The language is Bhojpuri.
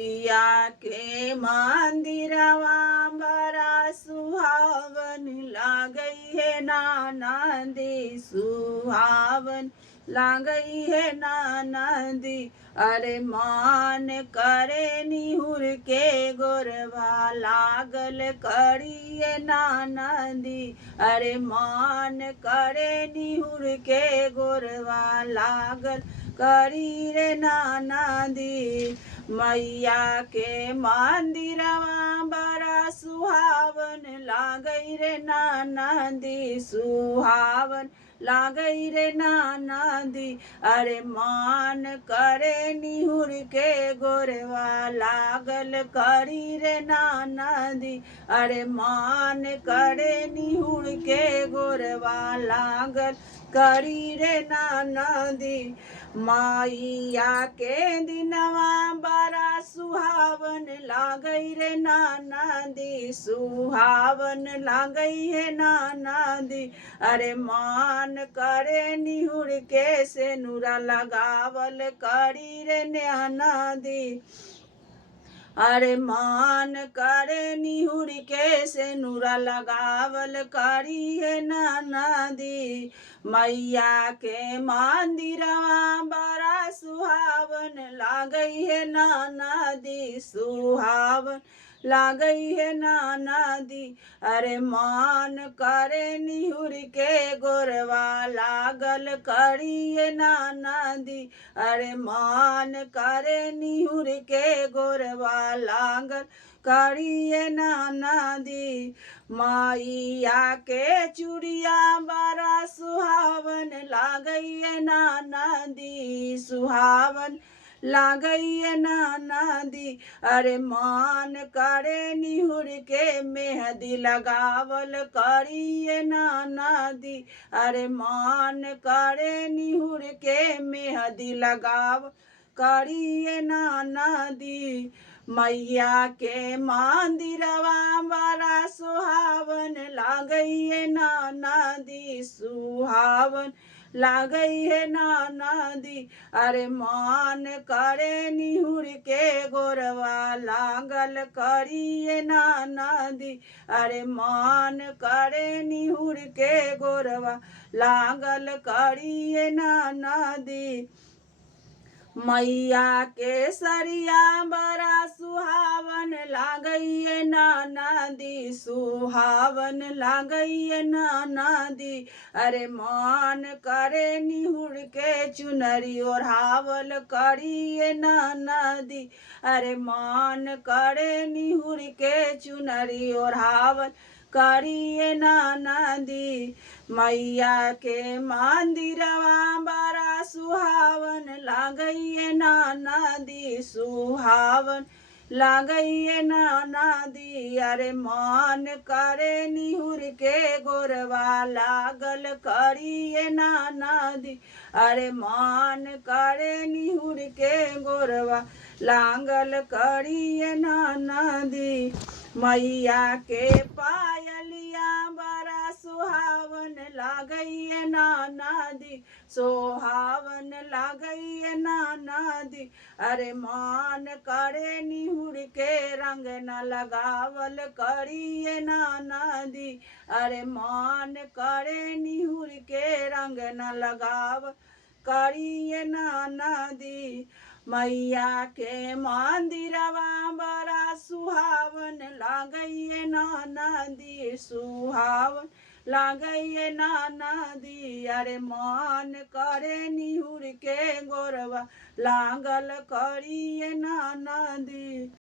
मैया के मंदिरवा बड़ा सुहावन लागई है ननदी, सुहावन लागई है ननदी। अरे मान करे निहुर के गोरवा लागल करिए ननदी। अरे मान करे निहुर के गोरवा लागल करी रे ननदी। मैया के मंदिरवा बड़ा सुहावन लागई रे ननदी, सुहावन लागई रे ननदी। अरे मान करे निहुर के गोरवा लागल करी रे ननदी। अरे मान करे निहुर के गोरवा लागल करी रे ननदी। मैया के दिनवा बड़ा सुहावन लागई रे ननदी, सुहावन लागई है ननदी। अरे मान करे निहुर के सेनुरा लगावल करी रे ननदी। अरे मान करे निहुर के सेनुरा लगावल करी है ननदी। मैया के मंदिरवा बड़ा सुहावन लागई है ननदी, सुहावन लागई है ननदी। अरे मान करे निहुर के गोरवा लागल करी है ननदी। अरे मान करे निहुर के गोरवा लागल करिए ननदी। मैया के चूड़िया बड़ा सुहावन लागई ननदी, सुहावन लागई ननदी। अरे मान करे निहुर के मेहंदी लगावल करिए ननदी। अरे मान करे निहुर के मेहंदी लगाव करिए ननदी। मैया के मंदिरवा बड़ा सुहावन लागई ननदी, सुहावन लागई है ननदी। अरे मान करे निहुर के गोरवा लागल करिए ननदी। अरे मान करे निहुर के गोरवा लागल करिए ननदी। मैया के सरिया बड़ा सुहावन लागई ननदी, सुहावन लागई ननदी। अरे मान करे निहुर के चुनरी ओढ़ावल करिए ननदी। अरे मान करे निहुर के चुनरी ओढ़ावल करिए ननदी। मैया के मंदिरवा बड़ा सुहावन लागई ननदी, सुहावन लागई ननदी। अरे मान करे निहुर के गोरवा लागल करिए ननदी। अरे मान करे निहुर के गोरवा लागल करिए ननदी। मैया के पायलिया बड़ा सुहावन लागई ननदी, सुहावन लागई ननदी। अरे मान करे निहुर के रंग न लगावल करिए ननदी। अरे मान करे निहुर के रंग न लगाव करिए ननदी। मैया के मंदिरवा बड़ा सुहावन लागई ननदी, सुहावन लागई ननदी। अरे मान करे निहुर के गोरवा लागल करिए ननदी।